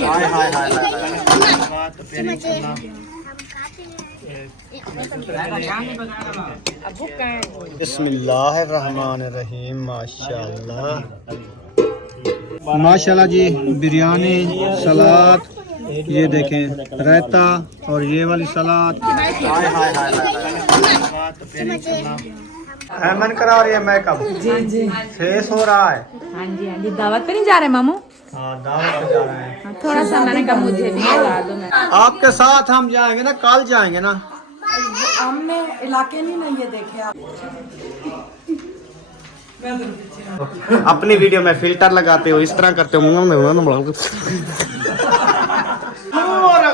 हाय हाय हाय बिस्मिल्लाहिर्रहमानिर्रहीम। माशाल्लाह माशाल्लाह जी। बिरयानी, सलाद, ये देखें रायता और ये वाली सलाद। हाय हाय हाय मन करा रही है मैं कब जी जी फेस हो रहा है। हाँ जी दावत पे नहीं जा रहे मामू। हाँ दावत पे जा रहे हैं। थोड़ा सा मैंने कहा मुझे भी बता दो। मैं आपके साथ हम जाएंगे ना, कल जाएंगे ना। हमने इलाके नहीं ये देखे आप। अपनी वीडियो में फिल्टर लगाते हो, इस तरह करते हो।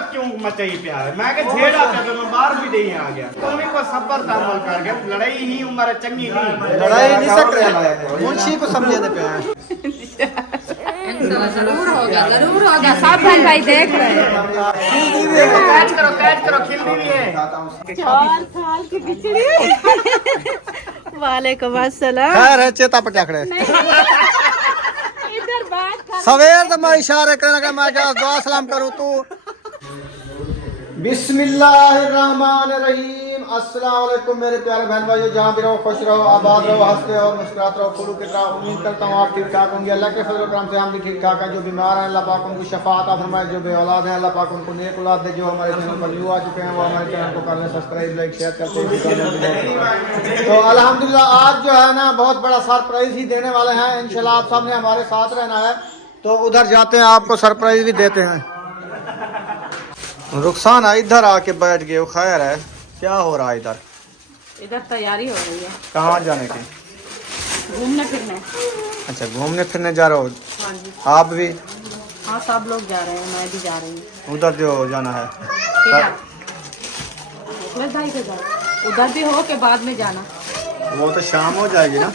क्यों मचाई प्यार मैं के झेड़ा था तो मैं बाहर भी नहीं आ गया। तुम को सब्र तामल कर गया। लड़ाई ही उम्र चंगी नहीं, लड़ाई नहीं सक रहा मुंशी को समझे दे प्यार। जरूर होगा सब बहन भाई देख रहे हैं। कैच करो खिलती भी है। 4 साल की बिछड़ी। वालेकुम अस्सलाम। खैर है चेता पटाखड़े। इधर बात कर। सवेर तो मैं इशारे करने मैं क्या दुआ सलाम करूँ तू। बिस्मिल्लाहिर्रहमानिर्रहीम। अस्सलाम वालेकुम मेरे प्यारे बहन भाइयों, जहाँ भी रहो खुश रहो, आबाद रहो, हंसते रहो, मुस्कुराते रहो, फूलों की तरह। उम्मीद करता हूँ आप ठीक ठाक होंगे। अल्लाह के फजल करम से हम भी ठीक ठाक हैं। जो बीमार हैं अल्लाह पाक उनको शफाअत फरमाए, जो बेऔलाद हैं अल्लाह पाक उनको नेक औलाद दे। जो हमारे चैनल पर न्यू आ चुके हैं वो हमारे चैनल को कर लें सब्सक्राइब, लाइक, शेयर करते हैं। तो अल्हम्दुलिल्लाह आज जो है ना बहुत बड़ा सरप्राइज ही देने वाले हैं। इंशाल्लाह आप सबने हमारे साथ रहना है, तो उधर जाते हैं आपको सरप्राइज भी देते हैं। रुखसाना इधर आके बैठ गए, खैर है क्या हो रहा है इधर? इधर तैयारी हो रही है। कहाँ जाने की? घूमने फिरने। अच्छा घूमने फिरने जा रहे हो? हाँ जी आप भी? हाँ सब लोग जा रहे हैं, मैं भी जा रही हूँ। उधर जो जाना है भाई के जाओ, उधर भी हो के बाद में जाना। वो तो शाम हो जाएगी ना।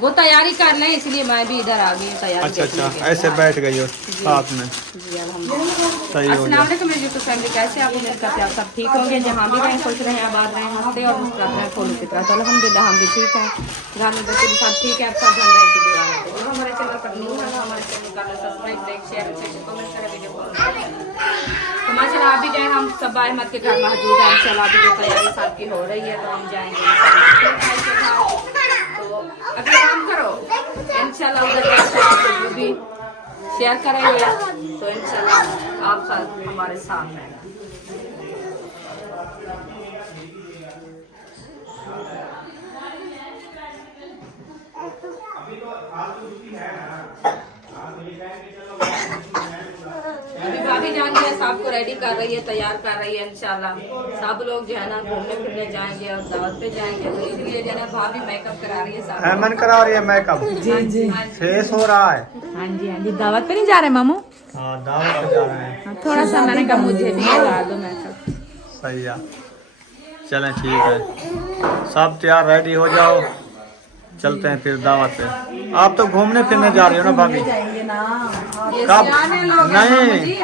वो तैयारी कर लें इसलिए मैं भी इधर आ गई हूँ तैयारी। अच्छा ऐसे बैठ गई हो साथ में। जी अल्हम्दुलिल्लाह। सही हो अस्सलाम गया। वालेकुम मेरी यूट्यूब फैमिली, कैसे आप उम्मीद करते हैं आप सब ठीक होंगे। जहाँ भी रहें खुश रहें, आबाद रहें, हंसते और मुस्कुराते रहें फूलों की तरह। तो अल्हम्दुलिल्लाह हम भी ठीक हैं, घर में बच्चे भी सब ठीक है। आप सब धन रहे की दुआ है। जो हमारे चैनल पर न्यू है हमारे चैनल का सब्सक्राइब, लाइक, शेयर, कमेंट करें, वीडियो को। तो माशाल्लाह आप भी जाए, हम सब अहमद के घर मौजूद है। इंशाल्लाह अभी जो तैयारी सबकी हो रही है तो हम जाएंगे। तो अभी काम करो इंशाल्लाह उधर जो भी शेयर करेंगे तो इंशाल्लाह आप साथ हमारे साथ हैं। अभी भाभी जान जो है सबको रेडी कर रही है, तैयार कर रही है। इंशाल्लाह सब लोग जो है ना घूमने फिरने जाएंगे और दावत पे जाएंगे, तो इसलिए जो है ना भाभी मेकअप करा रही है सब। मन करा रही है मेकअप। जी जी फेस हो रहा है। हाँ जी दावत पे नहीं जा रहे मामू। हाँ दावत पे जा रहे हैं। थोड़ा सा मैंने कहा मुझे भी बता दो मेकअप। सही है चलें ठीक है, सब तैयार रेडी हो जाओ, चलते हैं फिर दावत पे। आप तो घूमने फिरने जा रही हो ना भाभी? जाएंगे ना कब? नहीं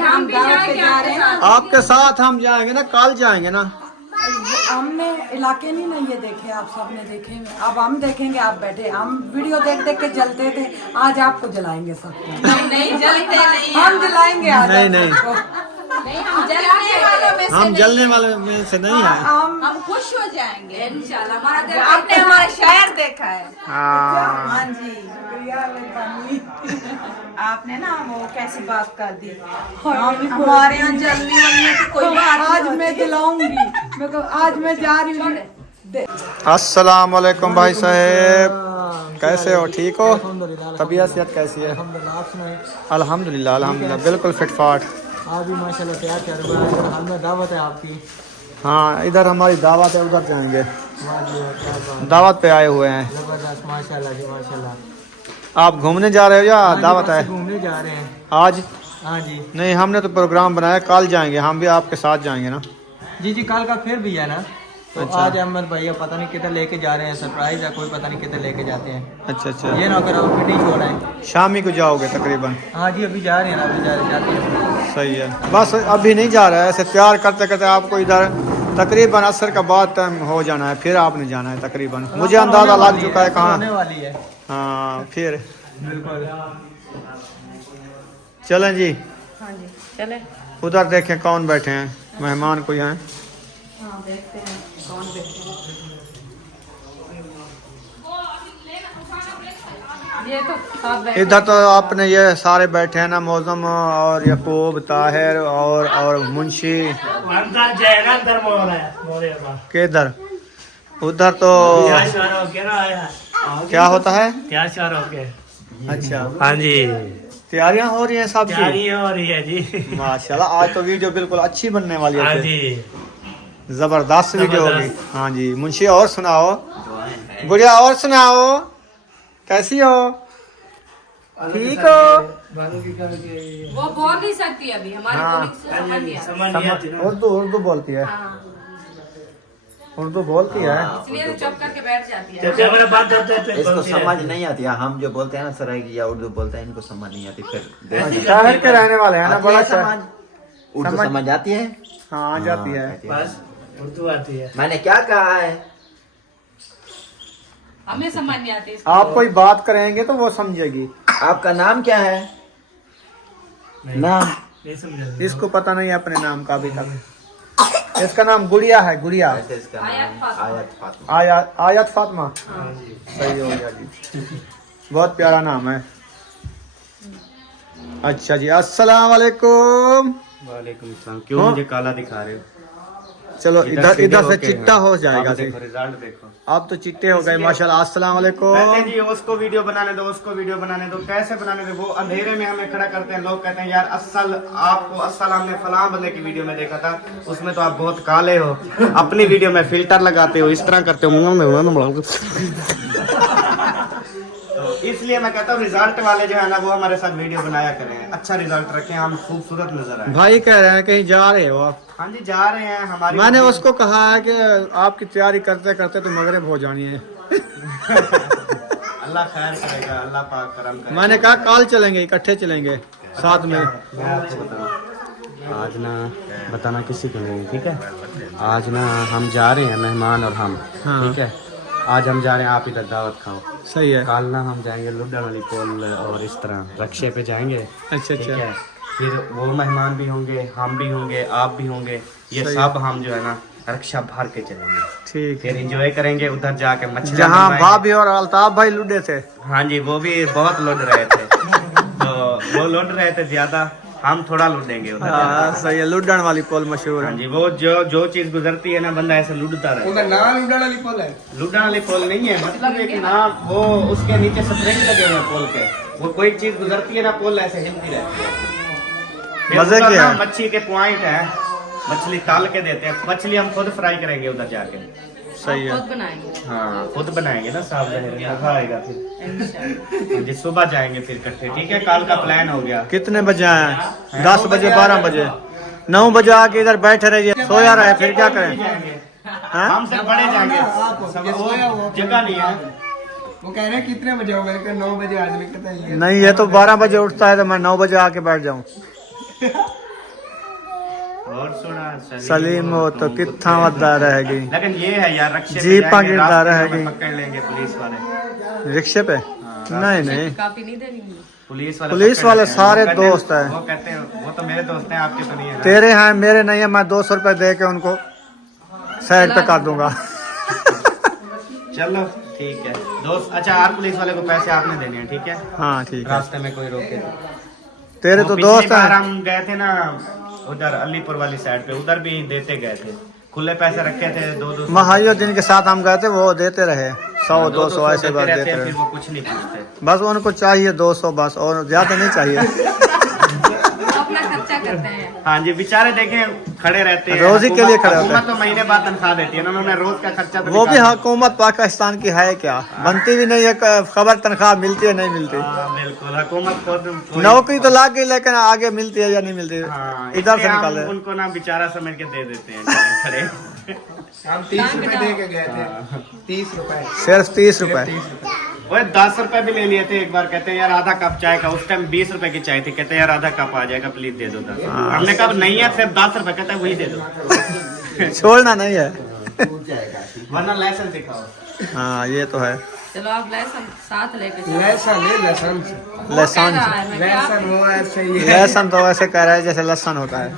हम दावत पे जा रहे हैं। आपके साथ हम जाएंगे ना, कल जाएंगे ना। हमने इलाके नहीं ये देखे आप सबने देखे। अब हम देखेंगे, आप बैठे हम वीडियो देख देख के जलते थे। आज आपको जलाएंगे सबको। नहीं जलते नहीं हम जलाएंगे आज नहीं आपको। हम जलने वालों में हम जलने वाले में से नहीं है। हम खुश हो जाएंगे इंशाल्लाह। हमारा दिल आपने हमारा शायर देखा है। हाँ हाँ जी शुक्रिया मेहरबानी। आपने ना वो कैसी बात कर दी। हमारे यहाँ जलने वाली की कोई बात आज मैं जलाऊंगी। मैं आज मैं जा रही हूँ। अस्सलाम वालेकुम भाई साहब, कैसे हो? ठीक हो? तबीयत सेहत कैसी है? अल्हम्दुलिल्लाह अल्हम्दुलिल्लाह बिल्कुल फिट फाट। आप भी माशाल्लाह तैयार कर रहे हैं। हाल में दावत है आपकी। हाँ इधर हमारी दावत है, उधर जाएंगे। जबरदस्त दावत पे आए हुए हैं। माशाल्लाह जी माशाल्लाह। आप घूमने जा रहे हो या दावत है? घूमने जा रहे हैं आज? हाँ जी नहीं हमने तो प्रोग्राम बनाया, कल जाएंगे। हम भी आपके साथ जाएंगे ना। जी कल का फिर भी है ना। तो अच्छा। आज अहमद भैया पता नहीं किधर लेके जा रहे हैं, सरप्राइज है कोई, पता नहीं किधर लेके जाते हैं। अच्छा ये ना करो फिटिंग छोड़ा है। शामी को जाओगे तकरीबन? हाँ जी अभी जा रहे हैं ना, अभी जाते हैं। सही है, बस अभी नहीं जा रहा है, ऐसे तैयार करते करते आपको इधर तकरीबन असर का बाद टाइम हो जाना है, फिर आपने जाना है तकरीबन। मुझे अंदाजा लग चुका है कहाँ वाली है। हाँ फिर बिल्कुल चलें जी, हाँ जी चले। उधर देखें कौन बैठे हैं, मेहमान कोई हैं? हाँ देखते हैं कौन बैठे हैं। ये तो साथ बैठे इधर तो आपने ये सारे बैठे हैं ना, मौजम और यकूब, ताहिर और मुंशी किधर। उधर तो क्या होता है? अच्छा, हाँ जी, तैयारियां हो रही हैं सब की? तैयारी हो रही है जी। माशाल्लाह, आज तो वीडियो बिल्कुल अच्छी बनने वाली हाँ है, जी, जबरदस्त वीडियो होगी। जबरदस्त। हाँ जी, मुंशी और सुनाओ, गुड़िया और सुनाओ, कैसी हो? ठीक हो? वो बोल नहीं सकती अभी, हमारी हाँ। बोली से समझ नहीं आता। समझ नहीं आती ना। उर्दू बोलती है, हाँ, उर्दू बोलती है। इसलिए तो चुप करके बैठ जाती है। जब हमारा बात होता है तो इसको बोलती समझ रहती है। नहीं आती है। हम जो बोलते हैं ना सराइकी या उर्दू बोलते हैं, इनको समझ नहीं आती। फिर देखते शहर के रहने वाले हैं ना, आती बड़ा है शहर। समझ, उर्दू समझ- समझ आती है। हाँ, आ जाती है। कहती है। बस उर्दू आती है। मैंने क्या कहा है? हमें समझ नहीं आती इसको। आप कोई बात करेंगे तो वो समझेगी। आपका नाम क्या है? नहीं, नाम नहीं समझा। इसको पता नहीं है अपने नाम का अभी तक। इसका नाम गुड़िया है, गुड़िया। वैसे इसका आयत नाम फातिमा। आयत फातिमा। आयत फातिमा, हाँ जी। सही हो गया जी, बहुत प्यारा नाम है। अच्छा जी, अस्सलाम वालेकुम। वालेकुम सलाम। क्यों हाँ? मुझे काला दिखा रहे हो? चलो इधर सीधे इधर से होके चिट्टा हैं। हो जाएगा। अब जी, देखो रिजल्ट देखो। अब तो चिट्टे हो गए माशाल्लाह। अस्सलाम कहते वालेकुम। जी उसको वीडियो बनाने दो, उसको वीडियो बनाने दो, कैसे बनाने दो? वो अंधेरे में हमें खड़ा करते हैं। लोग कहते हैं यार असल आपको असल हमने फलां बंदे की वीडियो में देखा था, उसमें तो आप बहुत काले हो। अपनी वीडियो में फिल्टर लगाते हो, इस तरह करते हो। तो इसलिए मैं कहता हूँ रिजल्ट वाले जो है ना वो हमारे साथ वीडियो बनाया करें, अच्छा रिजल्ट रखें, हम खूबसूरत नजर आए। भाई कह रहे हैं कहीं जा रहे हो आप? हाँ जी जा रहे हैं। हमारी मैंने उसको कहा है कि आपकी तैयारी करते करते तो मगरिब हो जानी है। अल्लाह खैर करेगा, अल्लाह पाक करम करेगा। मैंने कहा कल चलेंगे, इकट्ठे चलेंगे साथ में। मैं आपको बताऊं, आज ना बताना किसी को नहीं, ठीक है? आज ना हम जा रहे हैं, मेहमान और हम, हाँ। ठीक है? आज हम जा रहे हैं, आप इधर दावत खाओ। सही है। कल ना हम जाएंगे लुड्डन वाली पोल और इस तरह रक्शे पे जाएंगे, अच्छा ठीक अच्छा, है? फिर वो मेहमान भी होंगे, हम भी होंगे, आप भी होंगे, ये सही। सब हम जो है ना रक्षा भर के चलेंगे। ठीक है। फिर एंजॉय करेंगे उधर जाके मछली जहाँ भाभी और अल्ताफ भाई लुडे थे। हाँ जी, वो भी बहुत लुट रहे थे। तो वो लुट रहे थे ज्यादा, हम थोड़ा लुटेंगे उधर। हाँ सही है, लुडन वाली पोल मशहूर हाँ है। जी, वो जो चीज गुजरती है ना बंदा ऐसे लुटता रहता है। लुडन वाली पोल नहीं है, मतलब है कि ना वो उसके नीचे स्प्रिंग लगे हुए हैं पोल के, वो कोई चीज गुजरती है ना पोल ऐसे हिलती रहती है। फिर मजे उधर की ना है। मच्छी के पॉइंट है, मछली ताल के देते हैं, मछली हम खुद फ्राई करेंगे उधर जाके। सही है। खुद बनाएंगे हाँ खुद बनाएंगे ना, साफ जाहिर है, मजा आएगा। फिर जी सुबह जाएंगे फिर इकट्ठे, ठीक है? कल का प्लान हो गया। कितने बजे आए? 10 बजे, 12 बजे, 9 बजे आके इधर बैठे रहिए, सोया रहे, फिर क्या करें? हाँ? हमसे बड़े जाएंगे, सब वो जगह नहीं है। वो कह रहे हैं कितने बजे हो? मैंने कहा 9 बजे आज में कहता है। नहीं, ये तो 12 बजे उठता है तो मैं 9 बजे आके बैठ जाऊँ। और सुना सलीम हो तो कितना वद्दा रहेगी। लेकिन ये है यार रक्षे पे जीप जाएंगे, गिरदा रास्ते में रहेगी। हमें पकड़ लेंगे पुलिस वाले। रिक्शे पे? नहीं नहीं, काफी नहीं देनी। पुलिस पुलिस पकड़ वाले लेते हैं। सारे वो कहते हैं- दोस्त हैं। वो कहते हैं वो तो मेरे दोस्त हैं, आपके तो नहीं है ना। तेरे हैं मेरे नहीं है। मैं 200 रुपए दे के उनको साइड पे कर दूंगा। चलो ठीक है दोस्त। अच्छा हर पुलिस वाले को पैसे आपने देने हैं, ठीक है? हाँ ठीक है। रास्ते में कोई रोके तो। तेरे वो तो पिछली दोस्त बार हैं। हम गए थे ना उधर अलीपुर वाली साइड पे, उधर भी देते गए थे, खुले पैसे रखे थे 200 महाइयो जिनके साथ हम गए थे वो देते रहे 100 200 ऐसे बात रहते देते हैं, रहे। फिर वो कुछ नहीं पूछते। बस उनको चाहिए 200 बस, और ज्यादा नहीं चाहिए। अपना खर्चा करते हैं। हाँ जी, बेचारे देखें खड़े रहते हैं, रोजी के लिए खड़े होते हैं। हुकूमत तो महीने बाद तनख्वाह देती है ना, उन्होंने रोज का खर्चा तो वो भी निकाला। हुकूमत पाकिस्तान की है क्या? बनती भी नहीं है, खबर तनख्वाह मिलती है नहीं मिलती। हाँ बिल्कुल, हुकूमत खुद कोई- नौकरी तो लाग गई, लेकिन आगे मिलती है या नहीं मिलती, हाँ, इधर से इसलिए हम निकाले। उनको ना बेचारा समझ के दे देते हैं खड़े। हम 30 रुपए दे के गए थे। 30 रुपए, सिर्फ 30 रुपए। 30 रुपए। वो 10 रुपए भी ले लिए थे एक बार। कहते हैं यार आधा कप चाय का, उस टाइम 20 रुपए की चाय थी, कहते हैं यार आधा कप आ जाएगा प्लीज दे दो 10। हमने कहा नहीं है सिर्फ 10 रुपए, कहते हैं वही दे दो छोड़ना नहीं है। वरना लाइसेंस दिखाओ। हाँ ये तो है। चलो आप लहसुन साथ लेके चलो। लहसुन है, लहसुन से। लहसुन लहसुन वो ऐसे ही है। लहसुन तो ऐसे कह रहा है जैसे लहसुन होता है।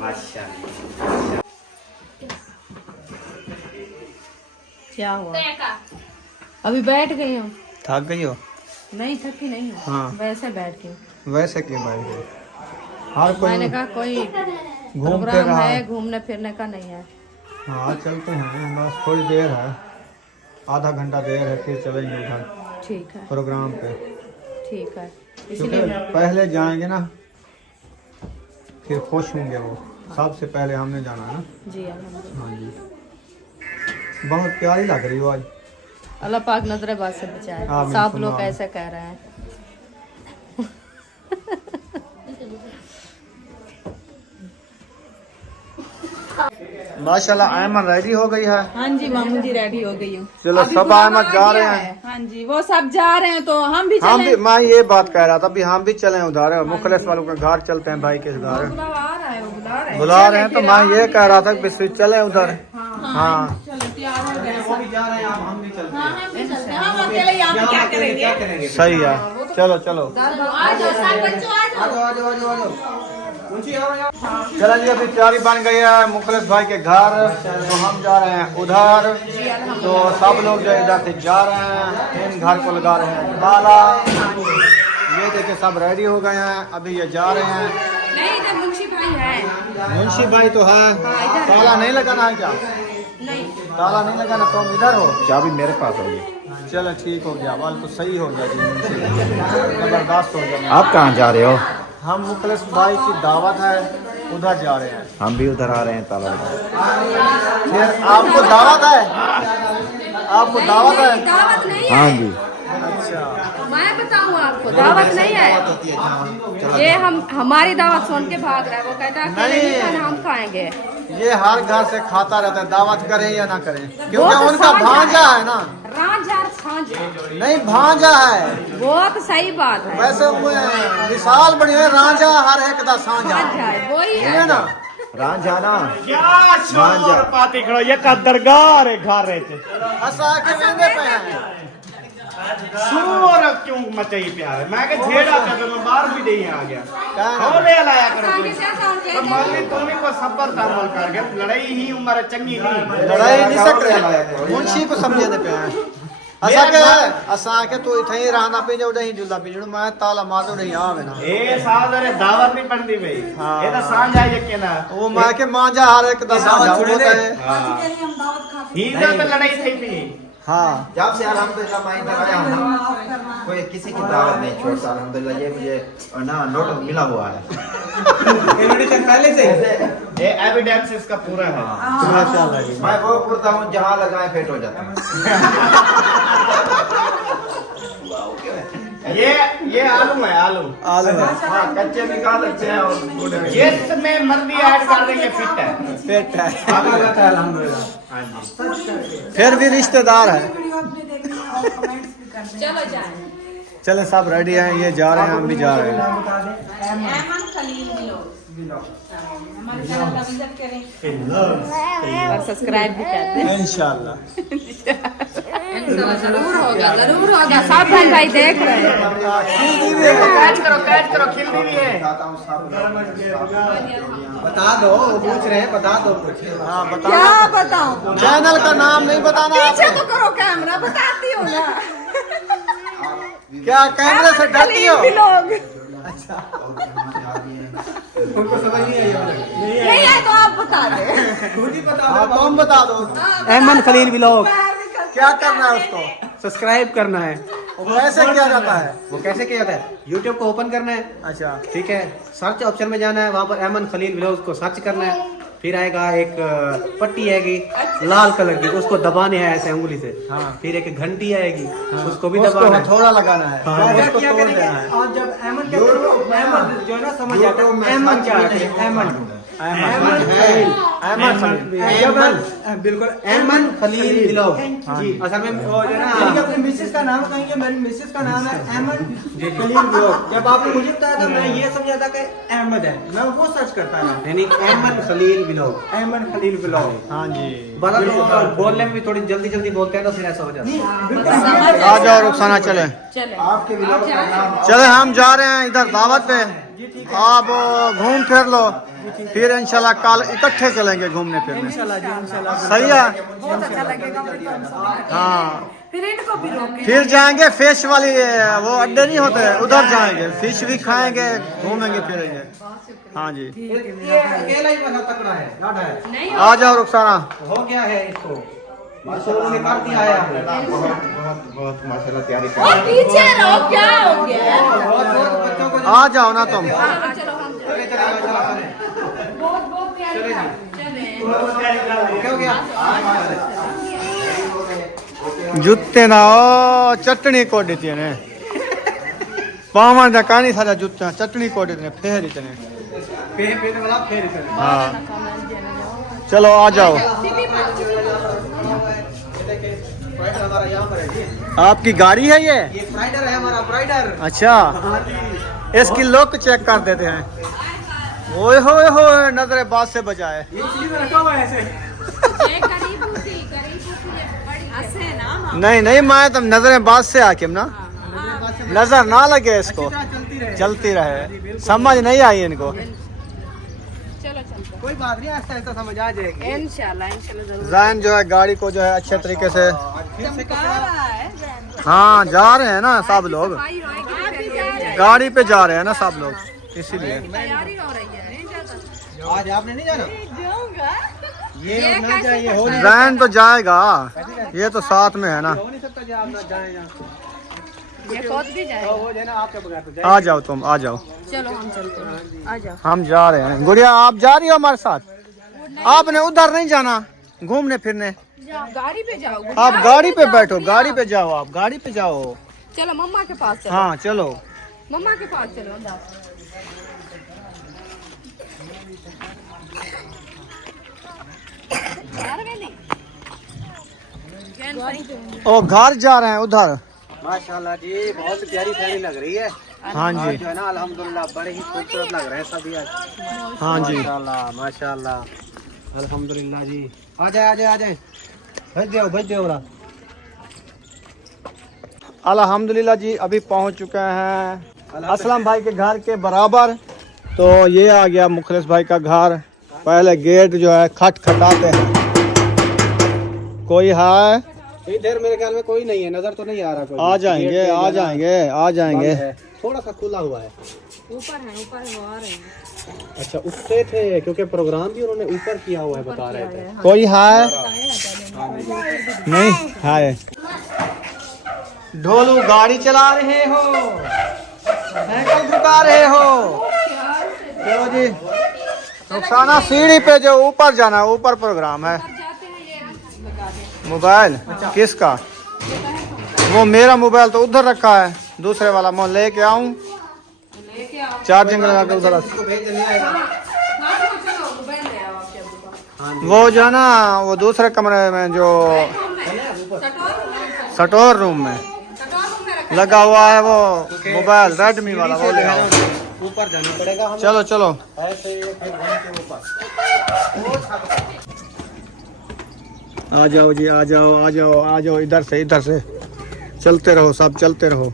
माशाल्लाह। क्या हुआ? अभी बैठ गई हूँ। थक गई हो? नहीं थकी नहीं हूँ। हाँ। वैसे बैठ गई। वैसे क्यों भाई? हर मैंने कोई कहा कोई घूम के प्रोग्राम रहा है, है। घूमने फिरने का नहीं है। हाँ चलते हैं, बस थोड़ी देर है, आधा घंटा देर है, फिर चलेंगे उधर ठीक है, प्रोग्राम पे। ठीक है। क्योंकि इसीलिए पहले जाएंगे ना फिर खुश होंगे वो। सबसे पहले हमने जाना है ना। जी अल्हम्दुलिल्लाह। हाँ जी, बहुत प्यारी लग रही हो आज। अल्लाह पाक नजर बात से बचाए। आमीन, सब सुनो लोग आमीन। ऐसे कह रहे हैं। माशाल्लाह अहमद रेडी हो गई है। हाँ जी मामू जी रेडी हो गई हूँ। चलो अभी सब बुलावा अहमद आ जा गया रहे है। हैं। हाँ जी वो सब जा रहे हैं तो हम भी हम भी, चलें। मैं ये बात कह रहा था अभी हम भी चलें उधर मुखलिस वालों के घर चलते हैं भाई के घर। बुलावा आ रहा है, वो बुला रहे हैं। बुला रहे हैं तो मैं ये कह रहा था कि चले उधर। हाँ चलो तैयार हो गए। वो भी जा रहे हैं, हम भी चलते हैं। हम अकेले यहाँ पे क्या करेंगे? करेंगे? सही है, चलो चलो। आ जाओ सब बच्चों आ जाओ। चलो जी अभी तैयारी बन गई है मुखलिस भाई के घर, तो हम जा रहे हैं उधर। तो सब लोग जो इधर से जा रहे हैं, इन घर को लगा रहे हैं ताला। ये देखिए सब रेडी हो गए हैं, अभी ये जा रहे हैं। नहीं इधर मुंशी भाई है। मुंशी भाई तो है, ताला नहीं लगाना है क्या? नहीं ताला नहीं लगाना, तुम इधर हो। चाबी मेरे पास होगी। चलो ठीक हो गया, बाल तो सही हो गया जी, जबरदस्त हो गया। आप कहाँ जा रहे हो? हम मुखलिस भाई की दावत है, उधर जा रहे हैं। हम भी उधर आ रहे हैं ताला लगा। फिर आपको दावत है? आपको दावत है? दावत नहीं है। हाँ जी। अच्छा, मैं बताऊँ आपको दावत नहीं है। ये हम हमारी दावत सुन के भाग रहा है। वो कहता है अकेले नहीं खाना, हम खाएंगे। ये हर घर से खाता रहता है, दावत करें या ना करें, क्योंकि तो उनका साझा भांजा है ना। रांझा और सांझा, नहीं भांजा है, वो तो सही बात है। वैसे वो विशाल बनी है, रांझा हर एक दा सांझा सांझा है, वही है है। ना। रांझा ना क्या शोर पाती खड़ो, ये का दरगाह रे घर रहे थे। ऐसा के वेंदे पे हैं। शोर क्यों मचाई प्यार? मैं के झेड़ा था तो मैं बाहर भी नहीं आ गया। कहना ले लाया करो सांझे कोई। से सांझे तो मौलवी तुम्ही को सब्र तामल कर गए, लड़ाई ही उम्र चंगी नहीं। लड़ाई नहीं सकते, मुंशी को समझने पे हैं। असा के तो इथे ही रहना पे जो नहीं जुला पे जो मैं ताला मारो नहीं आवे ना। ए साल रे दावत नहीं पड़ती भाई। हाँ। ये तो सांझ है ये केना। वो मैं के मांझा हर एक दा सांझा होता है। ही तो लड़ाई थी भी। हाँ जब से अल्हम्दुलिल्लाह मैं इधर आया हूँ ना, कोई किसी की दावत नहीं छोड़ता अल्हम्दुलिल्लाह। ये मुझे ना नोटिस मिला हुआ है। पहले से ये एविडेंस इसका पूरा है। माशाल्लाह जी। मैं वो कुर्ता हूँ जहाँ लगाए फेट हो जाता है। ये आलू है, आलू। आलू है, हाँ, कच्चे भी खा सकते हैं और बूढ़े भी। ये इसमें मर्दी ऐड कर देंगे, फिट है। पेट है, हाँ जी। फिर भी रिश्तेदार है। चलो जाए। चले सब रेडी हैं, ये जा रहे हैं, हम भी जा रहे हैं। अहमद खलील व्लॉग। हमारे चैनल का विजिट करें और सब्सक्राइब भी कर दें। इंशाल्लाह जरूर होगा, जरूर होगा। सब बहन भाई देख रहे हैं। कैच करो, खिल भी है। बता दो, वो पूछ रहे हैं, बता दो कुछ। हाँ क्या बताओ, बताऊं? चैनल का नाम नहीं बताना पीछे आपको। तो करो कैमरा, बताती हो ना। क्या कैमरे से डरती हो? व्लॉग उनको समझ नहीं आई वाला। नहीं है तो आप बता दे। खुद ही बता हाँ तुम बता दो, अहमद खलील व्लॉग क्या करना है उसको? सब्सक्राइब करना है। वो कैसे किया जाता है? वो कैसे किया जाता है? यूट्यूब को ओपन करना है, अच्छा ठीक है। सर्च ऑप्शन में जाना है, वहाँ पर अहमद खलील व्लॉग को सर्च करना है। फिर आएगा एक पट्टी आएगी लाल कलर की, उसको दबाने है ऐसे उंगली से। हाँ। फिर एक घंटी आएगी, उसको भी उसको दबाना है। हथौड़ा लगाना है, हाँ। फिर उसको तोड़ देना है। और जब अहमद जो है ना समझ जाता है अहमद क्या है, अहमद बिल्कुल एमन खलील व्लॉग जी। असल में वो जो ना अपनी मिसेस का नाम कहेंगे, मेरी मिसेस का नाम है अहमद खलील व्लॉग। जब आपने मुझे बताया था मैं ये समझा था कि अहमद है, मैं वो सर्च करता रहा। यानी एमन खलील व्लॉग, अहमद खलील व्लॉग। हाँ जी, बता बोलने में भी थोड़ी जल्दी जल्दी बोलते हैं तो फिर ऐसा हो जाता है। आ जाओ रुखसाना, चले आपके व्लॉग का नाम चले, हम जा रहे हैं इधर दावत पे। आप घूम फिर लो, फिर इंशाल्लाह कल इकट्ठे चलेंगे घूमने फिरने। सही है, बहुत अच्छा लगेगा फिर तो हम सब। हाँ। फिर इनको भी रोके। फिर जाएंगे फिश वाली, वो अड्डे नहीं होते, उधर जाएंगे, फिश भी खाएंगे, घूमेंगे फिरेंगे। हाँ जी, ये अकेला ही बना तकड़ा है, लाडा है। आ जाओ रुखसाना। हो गया है इसको, सोनू ने कर दिया है आपने। बहुत माशाल्लाह तैयारी कर और पीछे रहो, क्या हो गया? बहुत बच्चों को आ जाओ ना तुम। चलो हम बहुत बहुत प्यारी चले। क्या हो गया? जूते ना ओ चटनी को देती ने पावन दा कानी सारा जूता चटनी को देते ने फेर इतने। पे वाला फेर इधर। हाँ चलो आ जाओ। फ्राइडर हमारा यहाँ पर है जी। आपकी गाड़ी है ये? ये फ्राइडर है हमारा, फ्राइडर। अच्छा, इसकी लुक चेक कर देते हैं। ओए होए होए, नजरे बात से बजाए। ये इसीलिए में रखा हुआ है ऐसे। ये गरीब होती ऐसे ना। नहीं नहीं, मैं तुम नजरे बात से आकिम ना, नजर ना लगे इसको, चलती रहे। समझ नहीं आई इनको। चलो चलो, कोई बात नहीं, ऐसा ऐसा समझ आ जाएगी। इंशाल्लाह इंशाल्लाह जरूर। जैन जो है गाड़ी को जो है अच्छे तरीके से, हाँ जा रहे हैं ना सब लोग, गाड़ी पे जा रहे हैं ना सब लोग, इसीलिए। तैयारी हो रही है। आज आपने नहीं जाना? ये ना जाइए, हो जैन तो जाएगा, ये तो साथ में है ना। हो नहीं सकता जी आप ना जाए यहाँ। ये खुद भी जाएगा। वो जो है ना आपके बगैर तो जाए। आ जाओ तुम, आ जाओ, चलो हम चलते हैं, आ जाओ। हम जा रहे हैं। गुड़िया आप जा रही हो हमारे साथ? आपने उधर नहीं जाना घूमने फिरने, गाड़ी पे जाओ। आप गाड़ी पे बैठो, गाड़ी पे जाओ, आप गाड़ी पे जाओ। चलो मम्मा के पास चलो। हाँ चलो, मम्मा के पास चलो। ओ घर जा रहे हैं उधर। माशाल्लाह जी, बहुत प्यारी फैमिली लग रही है। हाँ आज जी, जो है ना अल्हम्दुलिल्लाह बड़े ही खूबसूरत लग रहे हैं सभी आज। हाँ जी, माशाल्लाह माशाल्लाह अल्हम्दुलिल्लाह जी। आ जाए आ जाए आ जाए, भेज दो बोला। अल्हम्दुलिल्लाह जी। अभी पहुंच चुके हैं असलम भाई के घर के बराबर। तो ये आ गया मुखलिस भाई का घर। पहले गेट जो है खटखटाते हैं, कोई है? इधर मेरे ख्याल में कोई नहीं है, नजर तो नहीं आ रहा कोई। आ जाएंगे आ जाएंगे आ जाएंगे। थोड़ा सा खुला हुआ है। ऊपर है वो आ रहे हैं। अच्छा उससे थे, क्योंकि प्रोग्राम भी उन्होंने ऊपर किया हुआ है, बता रहे थे। कोई है? नहीं है। ढोलू गाड़ी चला रहे हो, साइकिल झुका रहे हो। चलो जी, रुखसाना सीढ़ी पे जो ऊपर जाना है, ऊपर प्रोग्राम है। मोबाइल किसका? वो मेरा मोबाइल तो उधर रखा है, दूसरे वाला मैं लेके आऊं, चार्जिंग लगा के उधर। वो जो है ना, वो दूसरे कमरे में जो स्टोर रूम में लगा हुआ है वो मोबाइल, रेडमी वाला, वो ले आओ। ऊपर जाना पड़ेगा हमें। चलो चलो, ऐसे फिर वहीं के ऊपर। आ जाओ जी, आ जाओ आ जाओ आ जाओ, इधर से चलते रहो, सब चलते रहो,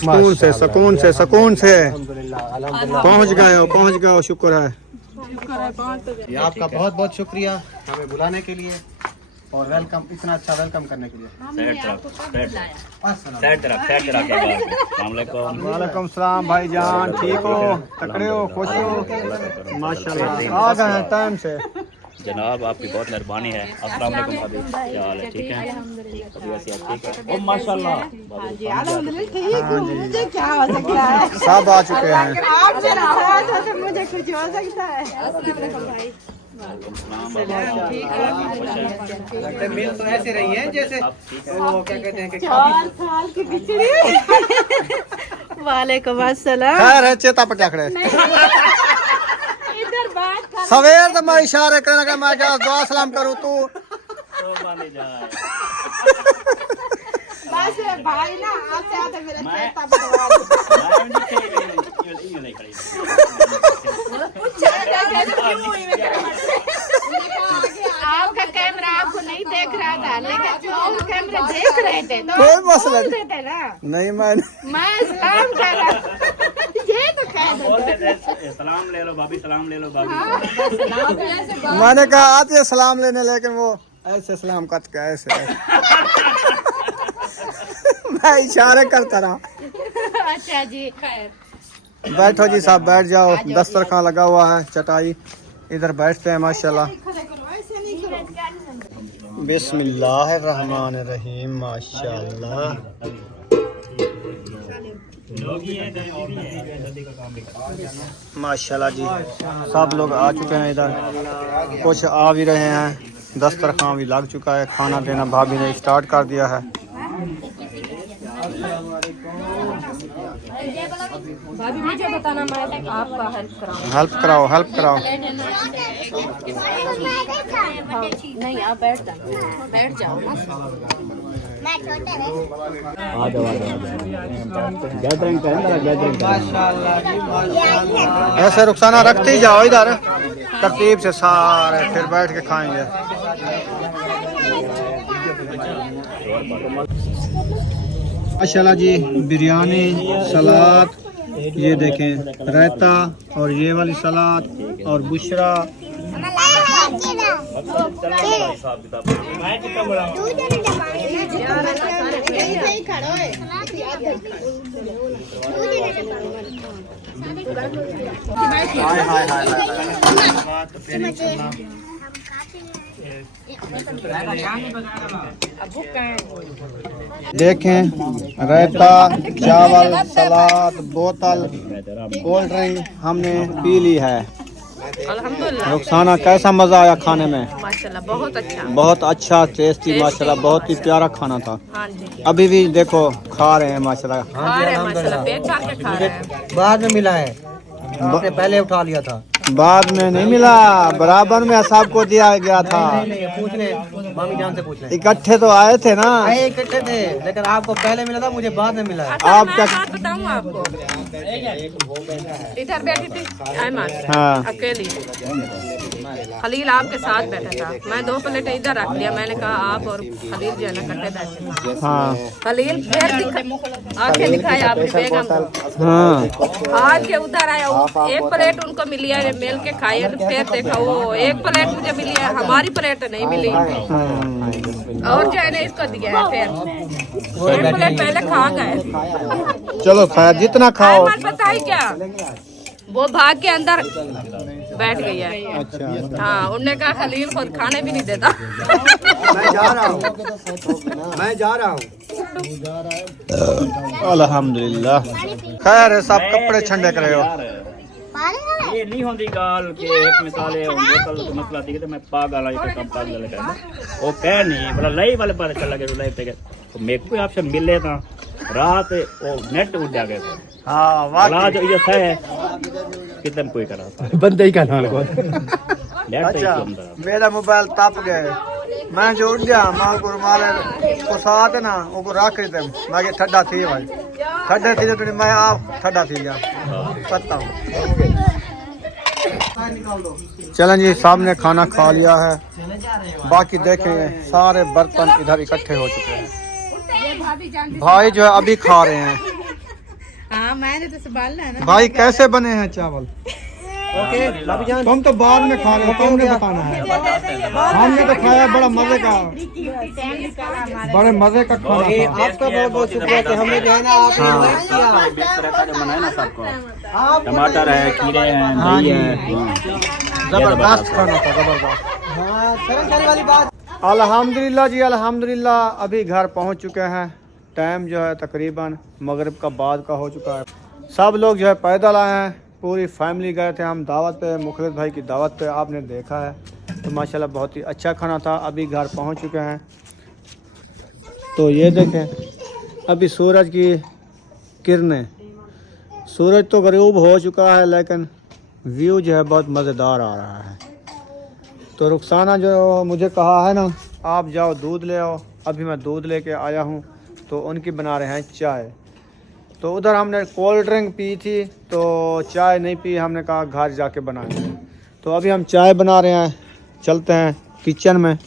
सुकून से सुकून से सुकून से। पहुंच गए हो, शुक्र है। ये आपका बहुत बहुत शुक्रिया हमें बुलाने के लिए और वेलकम, इतना अच्छा वेलकम करने के लिए। वालेकुम सलाम भाईजान, ठीक हो? तकड़े हो? खुश हो? माशाल्लाह आ गए हैं टाइम से। जनाब आपकी बहुत मेहरबानी है। अस्सलाम वालेकुम भाभी, क्या हाल है? ठीक है, ठीक है। ओ माशाल्लाह, मुझे क्या हो सकता है? सब आ चुके हैं। आपसे नाराज हो तो मुझे कुछ हो सकता है। मिल तो ऐसे रही है जैसे वो क्या कहते हैं कि 4 साल की बिछड़ी। वालेकुम अस्सलाम। खैर है, चेता पटाखड़े। सवेर तो मैं इशारे करने का मैं क्या दुआ सलाम करूँ तू माने जाए बस भाई ना आते आते मेरा चेता आपका कैमरा आपको नहीं देख रहा था, लेकिन जो कैमरा देख रहे थे तो कोई मसला बोलते थे ना, नहीं मैं सलाम कर रहा ये तो कह दो। सलाम ले लो भाभी, सलाम ले लो भाभी। मैंने कहा आती है सलाम लेने, लेकिन वो ऐसे सलाम कट के ऐसे मैं इशारे करता रहा। अच्छा जी, खैर बैठो जी साहब, बैठ जाओ। दस्तरखान लगा हुआ है, चटाई, इधर बैठते हैं माशाल्लाह। बिस्मिल्लाहिर्रहमानिर्रहीम, माशाल्लाह। माशाल्लाह जी, सब लोग आ चुके हैं इधर, कुछ आ भी रहे हैं। दस्तरखान भी लग चुका है, खाना देना भाभी ने स्टार्ट कर दिया है। भाभी मुझे बताना, मैं आपका हेल्प कराओ, हेल्प कराओ। नहीं आप बैठ जाओ ना। आ जाओ गैदरिंग करें, गैदरिंग ऐसे रुखसाना रखते ही जाओ इधर, तरतीब से सारे, फिर बैठ के खाएंगे। माशाल्लाह जी, बिरयानी, सलाद, ये देखें रायता, और ये वाली सलाद, और बुशरा। देखें रायता, चावल, सलाद, बोतल, कोल्ड ड्रिंक हमने पी ली है। रुखसाना कैसा मजा आया खाने में? माशाल्लाह बहुत अच्छा, बहुत अच्छा, टेस्टी, माशाल्लाह बहुत ही प्यारा खाना था। हाँ जी, अभी भी देखो खा रहे हैं माशाल्लाह। खा रहे हैं माशाल्लाह, पेट भर के खा रहे हैं। बाद में मिला है, आपने पहले उठा लिया था। बाद में नहीं मिला, बराबर में सबको दिया गया था। नहीं, पूछ ले, मामी जान से पूछ ले। इकट्ठे तो आए थे ना। इकट्ठे थे, लेकिन आपको पहले मिला था, मुझे बाद में मिला है। आप क्या बताऊँ आपको, इधर बैठी थी अहमद, हाँ। अकेली, खलील आपके साथ बैठा था। मैं 2 प्लेट इधर रख लिया, मैंने कहा आप और खलील जो है ना इकट्ठे बैठे। हाँ खलील फिर आंखें दिखाई आपकी बेगम को, हाँ हाथ के उधर आया, एक प्लेट उनको मिली है, मिल के खाए। फिर देखा वो एक प्लेट मुझे मिली है, हमारी प्लेट नहीं मिली, और जो है ना इसको दिया है। फिर एक प्लेट पहले खा गए। चलो खाया, जितना खाओ। बताइए क्या, वो भाग के अंदर बैठ गई है। अच्छा, हाँ, उनने कहा खलील खुद खाने भी नहीं देता। मैं जा रहा हूँ, मैं जा रहा हूँ। अल्हम्दुलिल्लाह। खैर है, सब कपड़े ठंडे करे हो। ये नहीं होती गाल के एक मिसाल है, बोतल तो मसला थी कि मैं पागल आई, काम पागल कर वो कह नहीं बोला लई वाले पता चला के लई पे तो मेरे को ऑप्शन मिले था रात वो नेट उड़ जा गए। हाँ वाला जो ये है कितने कोई करा बंदे ही का नाम को। अच्छा, मेरा मोबाइल तप गए, मैं जो उठ गया मां को रुमाल को साथ है ना वो रख दे, मैं ठंडा थी भाई, ठंडा थी तो मैं आप ठंडा थी गया पता हूँ। चलें जी, सामने खाना खा लिया है, बाकी देखेंगे सारे बर्तन इधर इकट्ठे हो चुके हैं। भाई जो है अभी खा रहे हैं। हाँ, मैंने तो संभालना है ना। भाई कैसे बने हैं चावल? ओके भाभी जान, तुम तो बाद में खा रहे हो, तुमने बताना है। हमने तो खाया, बड़ा मजे का, बड़े मजे का खाना था। आपका बहुत बहुत शुक्रिया कि हमने जो है ना आपने बनाया ना सबको, टमाटर है, खीरे हैं, दही है, जबरदस्त खाना था, जबरदस्त। हाँ, शर्मसारी वाली बात। अल्हम्दुलिल्लाह जी, अल्हम्दुलिल्लाह। अभी घर पहुंच चुके हैं, टाइम जो है तकरीबन मगरिब का बाद का हो चुका है। सब लोग जो है पैदल आए हैं, पूरी फैमिली गए थे हम दावत पे, मुखलिस भाई की दावत पे, आपने देखा है। तो माशाल्लाह बहुत ही अच्छा खाना था। अभी घर पहुंच चुके हैं, तो ये देखें अभी सूरज की किरणें, सूरज तो गरूब हो चुका है, लेकिन व्यू जो है बहुत मज़ेदार आ रहा है। तो रुखसाना जो मुझे कहा है ना आप जाओ दूध ले आओ, अभी मैं दूध लेके आया हूँ। तो उनकी बना रहे हैं चाय। तो उधर हमने कोल्ड ड्रिंक पी थी तो चाय नहीं पी, हमने कहा घर जाके बनाएंगे। तो अभी हम चाय बना रहे हैं, चलते हैं किचन में।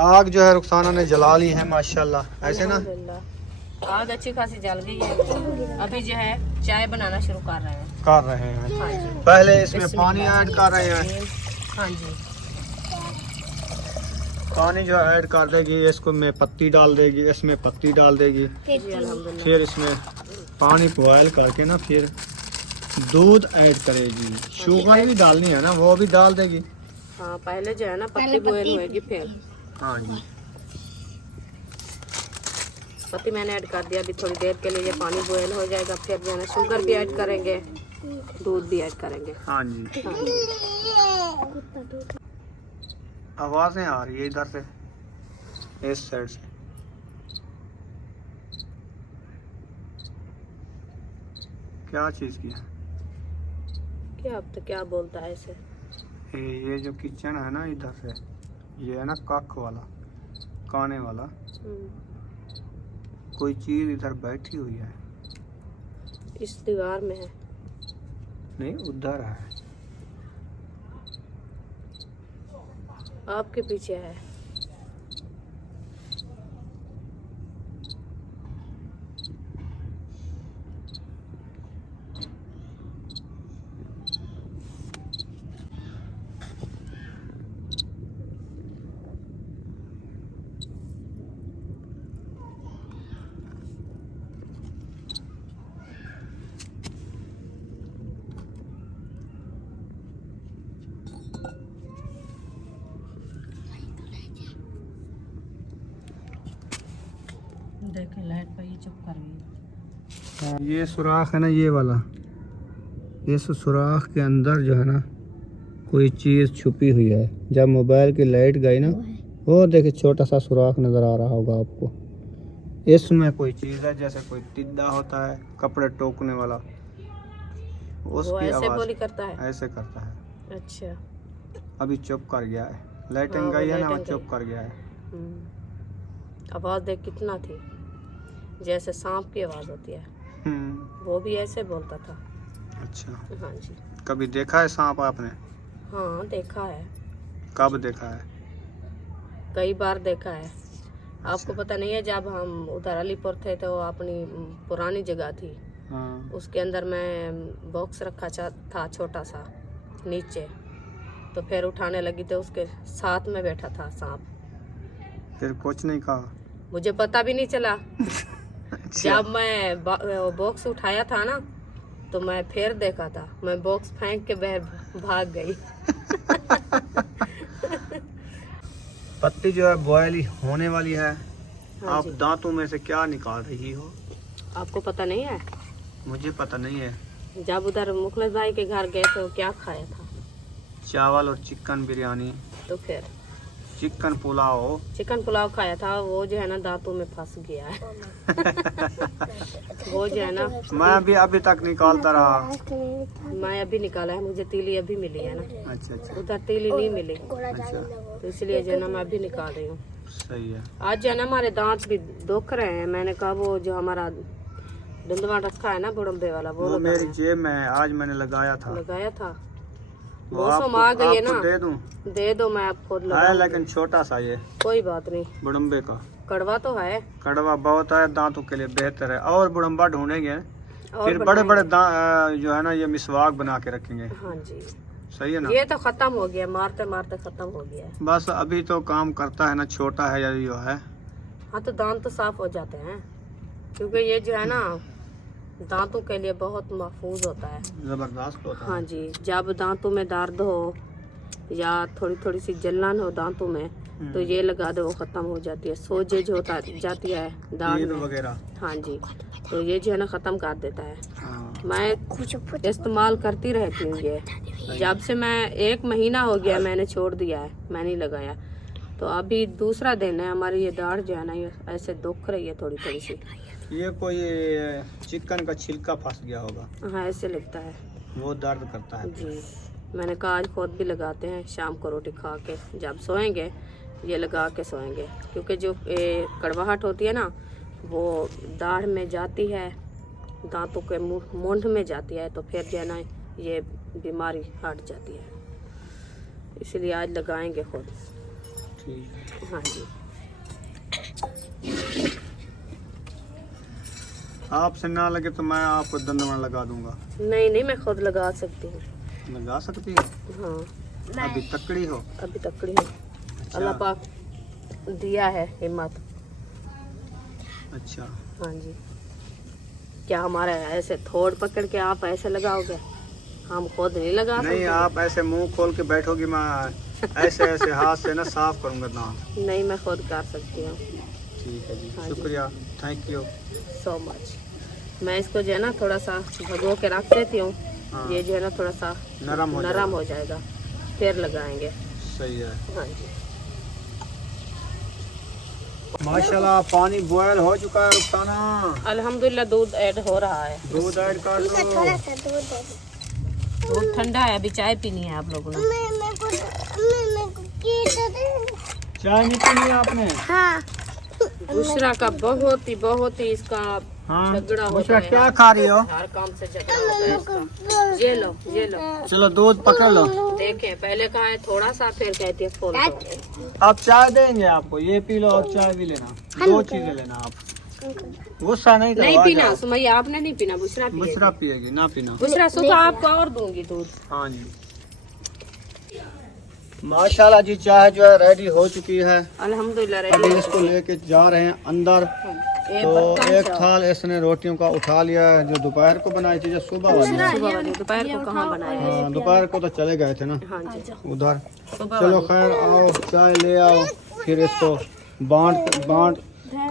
आग जो है रुखसाना ने जला ली है माशाल्लाह, ऐसे ना आग अच्छी खासी जल गई है। अभी जो है चाय बनाना शुरू कर रहे हैं। हाँ जी। पहले इसमें पानी ऐड कर रहे हैं। हाँ जी। पानी जो ऐड कर देगी, इसको में पत्ती डाल देगी, इसमें पत्ती डाल देगी, फिर इसमें पानी बॉयल करके ना फिर दूध ऐड करेगी। शुगर भी डालनी है ना, वो भी डाल देगी। हाँ पहले जो है ना पत्ती बॉयल होएगी फिर। हाँ जी, पत्ती मैंने ऐड कर दिया। अभी थोड़ी देर के लिए ये पानी बॉयल हो जाएगा, फिर जो है ना शुगर भी ऐड करेंगे, दूध भी ऐड करेंगे। हाँ जी। हाँ जी। आवाज़ें आ रही है इधर से, इस साइड से। क्या चीज़ की है? क्या अब तो क्या बोलता है इसे? ये जो किचन है ना इधर से, ये है ना कख वाला, काने वाला। कोई चीज़ इधर बैठी हुई है। इस दीवार में है। नहीं उधर है, आपके पीछे है। देखे लाइट पर ही चुप कर गई। ये सुराख है ना, ये वाला, इस सुराख के अंदर जो है ना कोई चीज़ छुपी हुई है। जब मोबाइल की लाइट गई ना, वो देखिए छोटा सा सुराख नज़र आ रहा होगा आपको। इसमें कोई चीज़ है, जैसे कोई तिद्दा होता है कपड़े टोकने वाला, उसकी ऐसे आवाज़ बोली करता है। ऐसे करता है। अच्छा। अभी चुप कर गया है, लाइटिंग हाँ, गई है ना, वो लाइटिंग चुप कर गया है। आवाज़ देख कितना थी, जैसे सांप की आवाज़ होती है, वो भी ऐसे बोलता था। अच्छा, हाँ जी। कभी देखा है सांप आपने? हाँ देखा है। कब देखा है? कई बार देखा है। आपको पता नहीं है, जब हम उधर अलीपुर थे तो अपनी पुरानी जगह थी, हाँ। उसके अंदर मैं बॉक्स रखा था छोटा सा नीचे, तो फिर उठाने लगी तो उसके साथ में बैठा था सांप। फिर कुछ नहीं कहा? मुझे पता भी नहीं चला। अच्छा। जब मैं बॉक्स उठाया था ना, तो मैं फिर देखा था, मैं बॉक्स फेंक के बाहर भाग गई। पत्ती जो है बॉयल होने वाली है। हाँ आप जी। दांतों में से क्या निकाल रही हो? आपको पता नहीं है? मुझे पता नहीं है। जब उधर मुखलिस भाई के घर गए थे, क्या खाया था? चावल और चिकन बिरयानी। तो फिर चिकन पुलाव। चिकन पुलाव खाया था। वो जो है ना दांतों में फंस गया है। वो जो है ना, मैं भी अभी तक निकालता रहा। मैं अभी निकाला है, मुझे तीली अभी मिली है ना। अच्छा अच्छा उधर तीली नहीं मिली, अच्छा, तो इसलिए जो है ना मैं अभी निकाल रही हूँ। सही है। आज जो है ना हमारे दांत भी दुख रहे हैं। मैंने कहा वो जो हमारा धुंधवा रखा है ना बुढ़म्बे वाला, वो मेरी जेब में है, आज मैंने लगाया था। लगाया था। वो मौसम आ गई है ना, दे दूं? दे दो, मैं आप खुद है लगाऊंगी। लेकिन छोटा सा, ये कोई बात नहीं, बुढ़म्बे का। कड़वा तो है। कड़वा बहुत है, दांतों के लिए बेहतर है। और बुढ़म्बा ढूंढेंगे, और फिर बड़े बड़े जो है ना ये मिसवाक बना के रखेंगे। हाँ जी, सही है ना? ये तो खत्म हो गया, मारते मारते खत्म हो गया है। बस अभी तो काम करता है ना, छोटा है या जो है। हाँ तो दांत तो साफ हो जाते हैं, क्योंकि ये जो है ना दांतों के लिए बहुत महफूज होता है। जबरदस्त होता है। हाँ जी, जब दांतों में दर्द हो या थोड़ी थोड़ी सी जलन हो दांतों में, तो ये लगा दो, वो खत्म हो जाती है। सोजेज होता जाती है दांत ईद में वगैरह। हाँ जी, तो ये जो है ना खत्म कर देता है। हाँ। मैं इस्तेमाल करती रहती हूँ ये। जब से मैं 1 महीना हो गया मैंने छोड़ दिया है, मैं नहीं लगाया। तो अभी दूसरा दिन है, हमारी ये दाढ़ जो है ना ये ऐसे दुख रही है थोड़ी थोड़ी सी। ये कोई चिकन का छिलका फंस गया होगा। हाँ ऐसे लगता है। वो दर्द करता है। जी मैंने कहा आज खुद भी लगाते हैं, शाम को रोटी खा के जब सोएंगे ये लगा के सोएंगे, क्योंकि जो कड़वाहट होती है ना वो दाढ़ में जाती है, दांतों के मूंढ में जाती है, तो फिर जो है ना ये बीमारी हट जाती है, इसलिए आज लगाएंगे खुद। ठीक। हाँ जी। आपसे ना लगे तो मैं आपको दंडवन लगा दूंगा। नहीं नहीं मैं खुद लगा सकती हूँ। लगा सकती हो? हाँ अभी तकड़ी हो? अभी तकड़ी हूँ। अल्लाह पाक दिया है हिम्मत। अच्छा। हाँ जी। क्या हमारा ऐसे थोड़ पकड़ के आप ऐसे लगाओगे? हम खुद नहीं लगा सकते। नहीं, आप ऐसे मुंह खोल के बैठोगे, मैं ऐसे ऐसे हाथ से ना साफ करूंगा दांत। नहीं मैं खुद कर सकती हूँ। ठीक है जी, हाँ जी। शुक्रिया, थैंक यू सो मच। मैं इसको जो है ना थोड़ा सा भगो के रख देती हूँ। हाँ। ये जो है ना थोड़ा सा नरम हो जाएगा फिर लगाएंगे। सही है। हाँ जी। माशाल्लाह पानी बॉयल हो चुका है रुखसाना। अल्हम्दुलिल्लाह दूध ऐड हो रहा है। दूध ऐड कर दो। दूध ठंडा है, अभी चाय पीनी है आप लोगों ने। चाय नहीं पीनी आपने? बुशरा का बहुत ही इसका हाँ। झगड़ा होता बुशरा है। क्या खा रही हो? हर काम से झगड़ा होता है इसका। ये लो। चलो दूध पकड़ लो। देखें पहले कहा है थोड़ा सा, फिर कहती है फुल। आप चाय देंगे आपको, ये पी लो और चाय भी लेना, दो चीजें लेना आप। गुस्सा नहीं करो। नहीं पीना सुमैया, आपने नहीं पीना, बुशरा पिएगी। बुशरा पिएगी, ना पीना। बुशरा सुबह आपको और दूंगी दूध। हाँ जी। माशाल्लाह जी, चाय जो है रेडी हो चुकी है। अल्हम्दुलिल्लाह अभी रेडी। इसको लेके जा रहे हैं अंदर। तो एक थाल इसने रोटियों का उठा लिया है, जो दोपहर को बनाई थी, जो सुबह वाली। दोपहर को कहाँ बनाया? हाँ, दोपहर को तो चले गए थे ना हाँ जी उधर। सुबह चलो खैर, आओ चाय ले आओ, फिर इसको बांट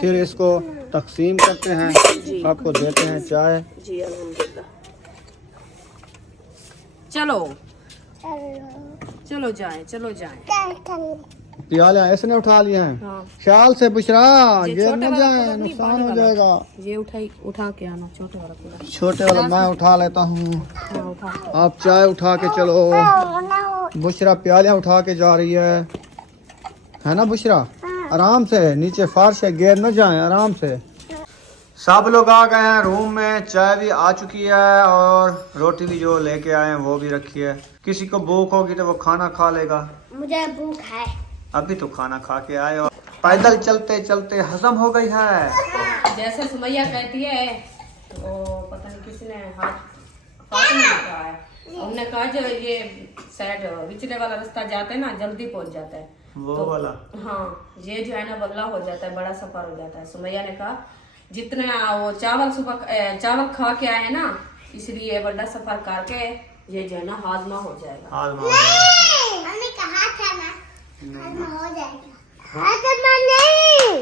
फिर इसको तकसीम करते हैं, सबको देते हैं चाय। जी अल्हम्दुलिल्लाह। चलो जाएं। प्याले इसने उठा लिया है। हाँ। ख्याल से बुशरा, ये गिर छोटे न वाला जाए, पकड़ नहीं, नुकसान बड़े हो वाला। जाएगा। ये उठा के आना, छोटे वाला पूरा। छोटे वाला मैं उठा लेता हूँ, हाँ, उठा। आप चाय उठा के चलो। बुशरा प्यालियाँ उठा के जा रही है ना बुशरा? आराम से, नीचे फर्श है, गिर न जाए, आराम से। सब लोग आ गए हैं रूम में, चाय भी आ चुकी है और रोटी भी जो लेके आए हैं वो भी रखी है। किसी को भूख होगी तो वो खाना खा लेगा। मुझे भूख है। अभी तो खाना खा के आए और पैदल चलते चलते हजम हो गई है। जैसे सुमैया कहती है, तो पता नहीं किसने फातिमा ने कहा है, उन्होंने कहा जो ये साइड विचले वाला रास्ता जाते हैं ना, जल्दी पहुंच जाता है वो तो, वाला। हाँ ये जो है ना बल्ला हो जाता है, बड़ा सफर हो जाता है। सुमैया ने कहा जितना वो चावल खा के आए ना, इसलिए बड़ा सफर करके ये जो है ना हाजमा हो जाएगा। हमने कहा था ना हाजमा हो जाएगा। हाजमा नहीं।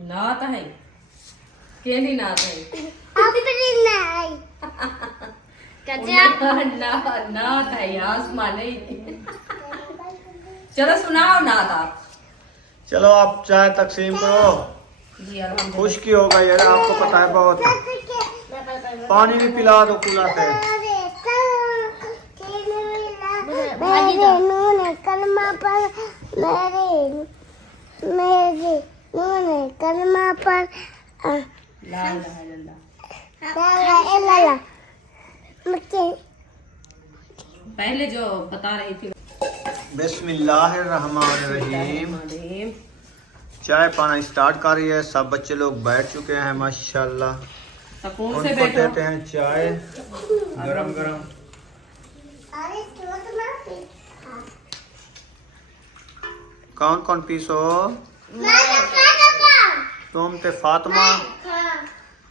नात है केली नात है अपनी नहीं। नात है आसमान नहीं। चलो सुनाओ नात आप। चलो आप चाय तकसीम करो। जी अल्हम्दुलिल्लाह। खुशकी हो गई है, आपको पता है बहुत। पानी भी पिला दो कूलर से। कलमा पर मेरे कलमा पर ला इलाहा इल्लल्लाह। पहले जो बता रही थी। बिस्मिल्लाहिर्रहमानिर्रहीम। चाय पाना स्टार्ट कर रही है, सब बच्चे लोग बैठ चुके हैं माशाल्लाह। सुकून से उनको बैठो। देते हैं चाय गरम गरम। कौन कौन पीसो? तुम थे फातिमा,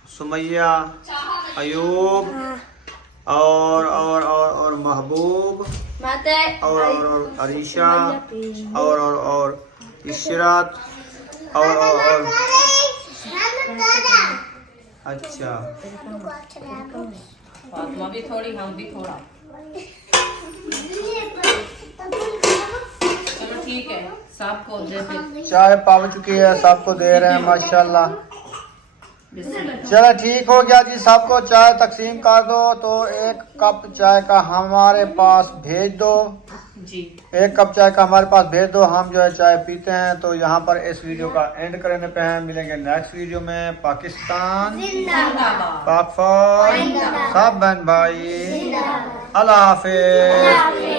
सुमैया, अयूब और महबूब और अरीशा और इशरत और अच्छा। फातिमा भी थोड़ी, हम भी थोड़ा। चलो ठीक है, सबको दे फिर। चाय पक चुकी है, सबको दे रहे हैं माशाल्लाह। चलो ठीक हो गया जी, सबको चाय तकसीम कर दो। तो 1 कप चाय का हमारे पास भेज दो जी। 1 कप चाय का हमारे पास भेज दो, हम जो है चाय पीते हैं। तो यहाँ पर इस वीडियो का एंड करने पे हैं, मिलेंगे नेक्स्ट वीडियो में। पाकिस्तान जिंदाबाद। पाक फौज सब बहन भाई, अल्लाह हाफिज।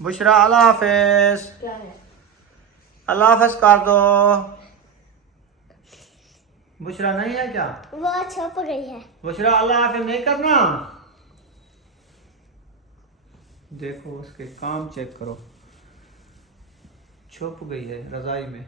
बुशरा अल्लाह हाफिज, अल्लाह हाफिज कर दो। बुशरा नहीं है क्या? वो छुप गई है। बुशरा अल्लाह हाफिज नहीं करना। देखो उसके काम चेक करो, छुप गई है रजाई में।